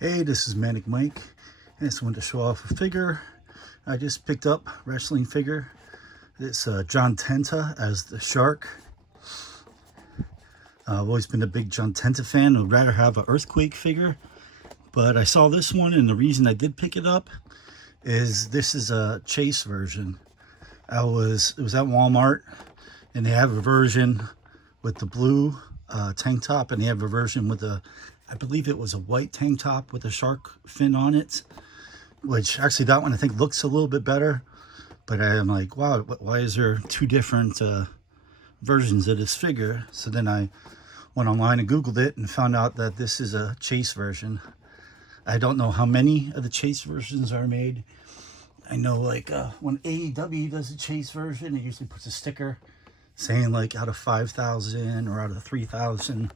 Hey, this is Manic Mike. I just wanted to show off a figure I just picked up, wrestling figure. It's John Tenta as the Shark. I've always been a big John Tenta fan. I'd rather have an Earthquake figure, but I saw this one, and the reason I did pick it up is this is a Chase version. It was at Walmart, and they have a version with the blue tank top, and they have a version with I believe it was a white tank top with a shark fin on it, which actually that one I think looks a little bit better. But I'm like, wow, why is there two different versions of this figure? So then I went online and Googled it and found out that this is a Chase version. I don't know how many of the Chase versions are made. I know like when AEW does a Chase version, it usually puts a sticker saying like out of 5,000 or out of 3,000.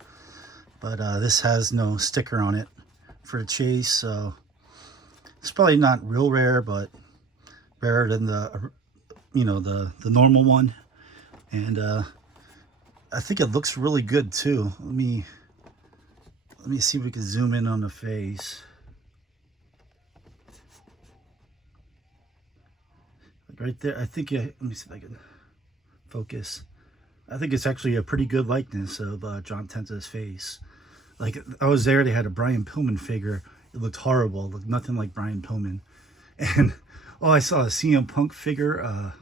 But this has no sticker on it for a Chase, so it's probably not real rare, but rarer than the normal one. And I think it looks really good too. Let me see if we can zoom in on the face. Right there, I think let me see if I can focus. I think it's actually a pretty good likeness of John Tenta's face. Like, I was there, they had a Brian Pillman figure. It looked horrible. It looked nothing like Brian Pillman. And I saw a CM Punk figure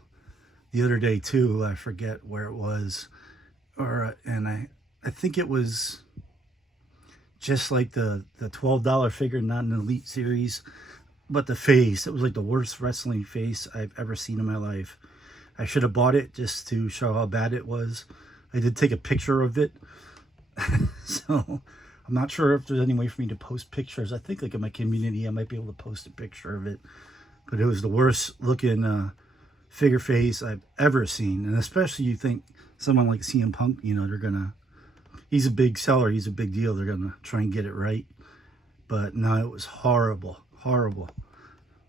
the other day too. I forget where it was, and I think it was just like the $12 figure, not an Elite Series, but the face. It was like the worst wrestling face I've ever seen in my life. I should have bought it just to show how bad it was. I did take a picture of it, so I'm not sure if there's any way for me to post pictures. I think like in my community I might be able to post a picture of it. But it was the worst looking figure face I've ever seen. And especially you think someone like CM Punk, he's a big seller, he's a big deal, they're gonna try and get it right. But no, it was horrible, horrible.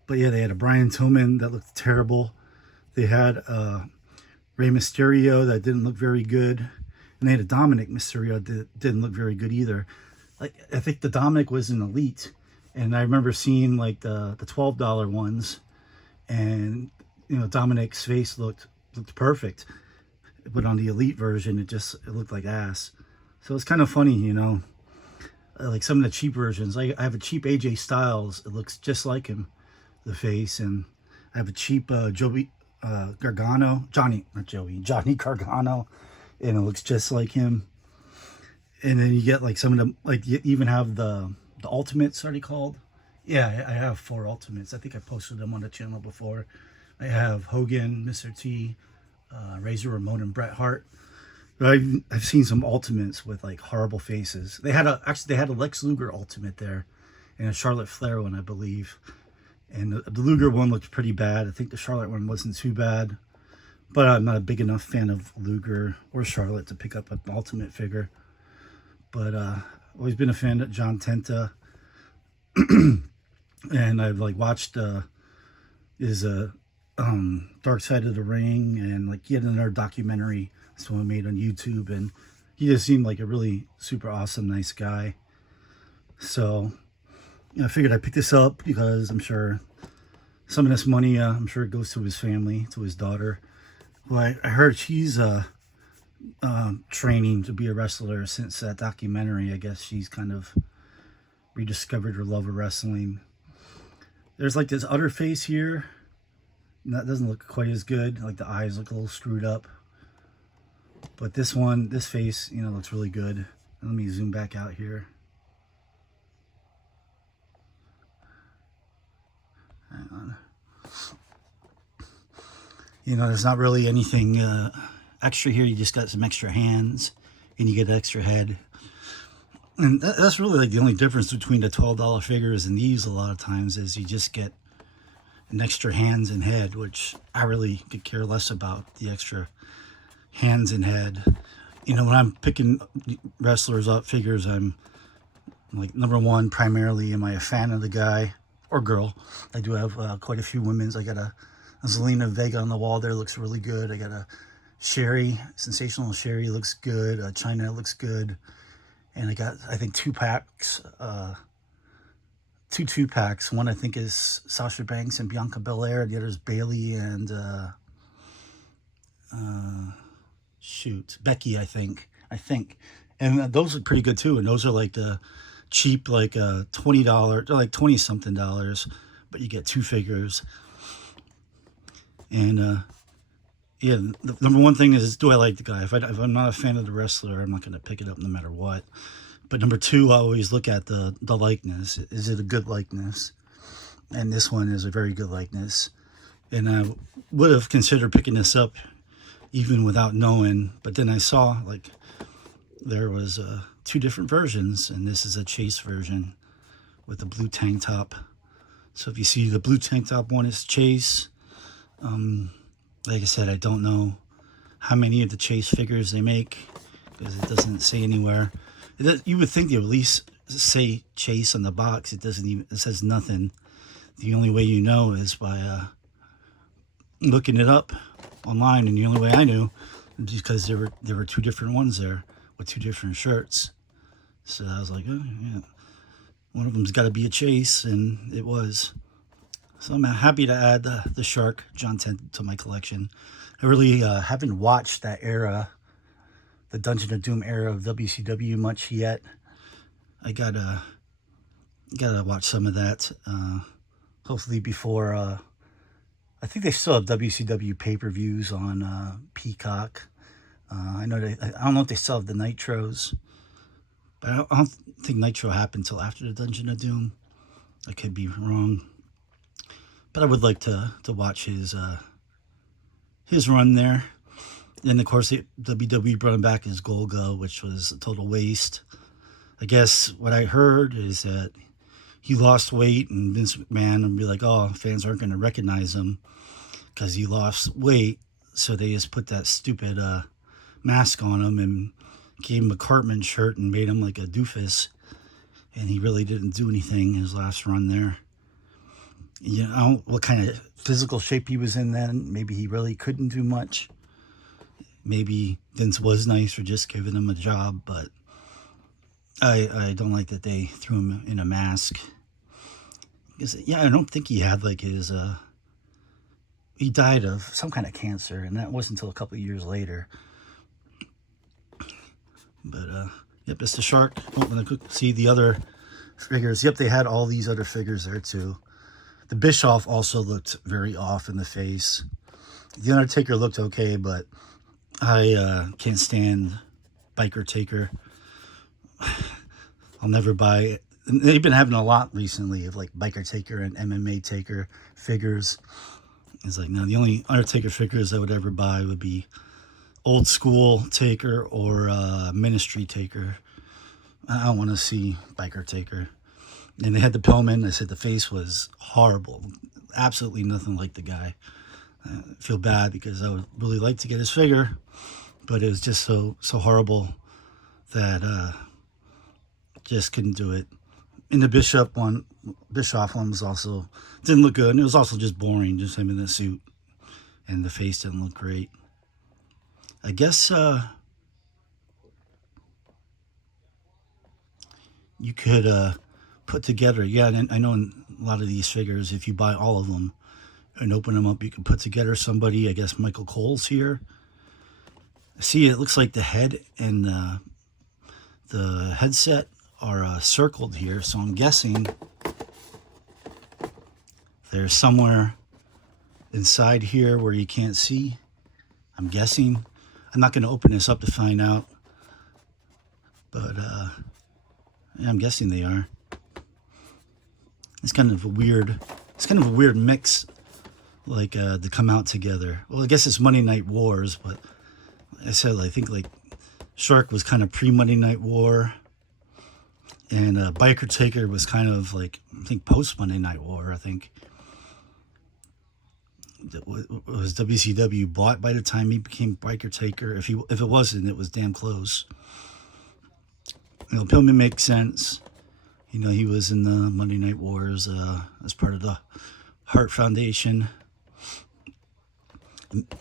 But yeah, they had a Brian Tillman that looked terrible. They had Rey Mysterio that didn't look very good. And they had a Dominic Mysterio that didn't look very good either. Like, I think the Dominic was an Elite. And I remember seeing like the $12 ones, and Dominic's face looked perfect, but on the Elite version it looked like ass. So it's kind of funny, like some of the cheap versions. I have a cheap AJ Styles. It looks just like him, the face, and I have a cheap Joey Johnny Gargano, and it looks just like him. And then you get like some of them, like you even have the Ultimates, are they called? Yeah, I have 4 Ultimates. I think I posted them on the channel before. I have Hogan, Mr. T, Razor Ramon, and Bret Hart. But I've seen some Ultimates with like horrible faces. They had a Lex Luger Ultimate there, and a Charlotte Flair one, I believe. And the Luger one looked pretty bad. I think the Charlotte one wasn't too bad, but I'm not a big enough fan of Luger or Charlotte to pick up an Ultimate figure. But always been a fan of John Tenta. And I've like watched his Dark Side of the Ring, and like he had another documentary someone made on YouTube, and he just seemed like a really super awesome, nice guy. So I figured I'd pick this up because I'm sure some of this money, I'm sure it goes to his family, to his daughter. Well, I heard she's training to be a wrestler since that documentary. I guess she's kind of rediscovered her love of wrestling. There's like this other face here, and that doesn't look quite as good. Like the eyes look a little screwed up. But this face, looks really good. Let me zoom back out here. Hang on. There's not really anything extra here. You just got some extra hands, and you get an extra head. And that's really like the only difference between the $12 figures and these a lot of times, is you just get an extra hands and head, which I really could care less about, the extra hands and head. When I'm picking wrestlers up, figures, I'm like, number one, primarily, am I a fan of the guy or girl? I do have quite a few women's. I got a Zelina Vega on the wall there, looks really good. I got a Sherry, Sensational Sherry looks good. China looks good. And I got, I think, 2 packs two 2-packs. One I think is Sasha Banks and Bianca Belair. The other is Bailey and Becky, I think. And those look pretty good too. And those are like the cheap, like $20, like 20 something dollars, but you get 2 figures. And yeah, the number one thing is, do I like the guy? If I'm not a fan of the wrestler, I'm not going to pick it up no matter what. But number 2, I always look at the likeness. Is it a good likeness? And this one is a very good likeness. And I would have considered picking this up even without knowing. But then I saw, like, there was 2 different versions. And this is a Chase version with the blue tank top. So if you see the blue tank top one is Chase. Like I said, I don't know how many of the Chase figures they make, because it doesn't say anywhere. You would think they would at least say Chase on the box. It doesn't even. It says nothing. The only way you know is by looking it up online, and the only way I knew is because there were 2 different ones there with 2 different shirts. So I was like, oh yeah, one of them's got to be a Chase, and it was. So I'm happy to add the Shark John Tenta to my collection. I really haven't watched that era, the Dungeon of Doom era of WCW much yet. I gotta watch some of that. Hopefully before. I think they still have WCW pay-per-views on Peacock. I don't know if they still have the Nitros, but I don't think Nitro happened until after the Dungeon of Doom. I could be wrong. But I would like to watch his run there. And of course, WWE brought him back as Golga, which was a total waste. I guess what I heard is that he lost weight, and Vince McMahon would be like, "Oh, fans aren't going to recognize him because he lost weight." So they just put that stupid mask on him and gave him a Cartman shirt and made him like a doofus. And he really didn't do anything in his last run there. You know, what kind of physical shape he was in then. Maybe he really couldn't do much. Maybe Vince was nice for just giving him a job, but I don't like that they threw him in a mask. Because, yeah, I don't think he had like his, he died of some kind of cancer, and that wasn't until a couple of years later. But, yep, it's the Shark. Oh, and I see the other figures. Yep, they had all these other figures there too. The Bischoff also looked very off in the face. The Undertaker looked okay, but I can't stand Biker Taker. I'll never buy it. They've been having a lot recently of like Biker Taker and MMA Taker figures. It's like, no, the only Undertaker figures I would ever buy would be Old School Taker or Ministry Taker. I don't want to see Biker Taker. And they had the Pillman. I said the face was horrible. Absolutely nothing like the guy. I feel bad because I would really like to get his figure, but it was just so horrible that just couldn't do it. And the Bischoff one was also, didn't look good. And it was also just boring, just him in a suit. And the face didn't look great. I guess you could put together, yeah, and I know in a lot of these figures, if you buy all of them and open them up, you can put together somebody. I guess Michael Cole's here. See, it looks like the head and the headset are circled here, so I'm guessing they're somewhere inside here where you can't see. I'm guessing. I'm not going to open this up to find out, but yeah, I'm guessing they are. It's kind of a weird mix, like to come out together. Well, I guess it's Monday Night Wars, but like I said, I think like Shark was kind of pre-Monday Night War, and Biker Taker was kind of like, I think, post-Monday Night War. I think that was WCW bought by the time he became Biker Taker. If it wasn't, it was damn close. You know, Pillman makes sense. You know, he was in the Monday Night Wars as part of the Hart Foundation.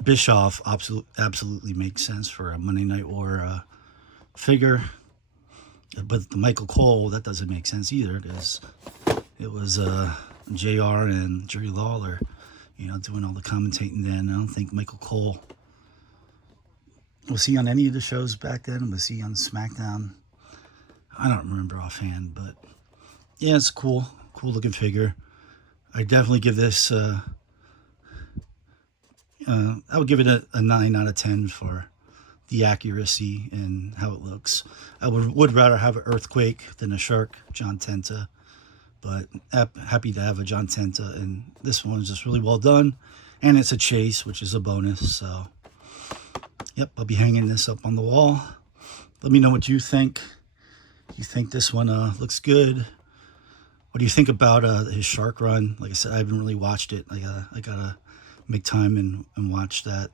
Bischoff absolutely makes sense for a Monday Night War figure. But the Michael Cole, that doesn't make sense either, because it was JR and Jerry Lawler, you know, doing all the commentating then. I don't think Michael Cole, was he on any of the shows back then? Was he on SmackDown? I don't remember offhand, but yeah, it's cool. Cool looking figure. I definitely give this, I would give it a 9 out of 10 for the accuracy and how it looks. I would rather have an Earthquake than a Shark John Tenta, but happy to have a John Tenta, and this one's just really well done, and it's a chase, which is a bonus. So yep, I'll be hanging this up on the wall. Let me know what you think. You think this one looks good? What do you think about his Shark run? Like I said, I haven't really watched it. I gotta make time and watch that.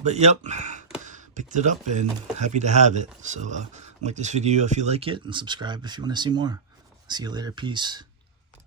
But yep, picked it up and happy to have it. So like this video if you like it, and subscribe if you want to see more. See you later. Peace.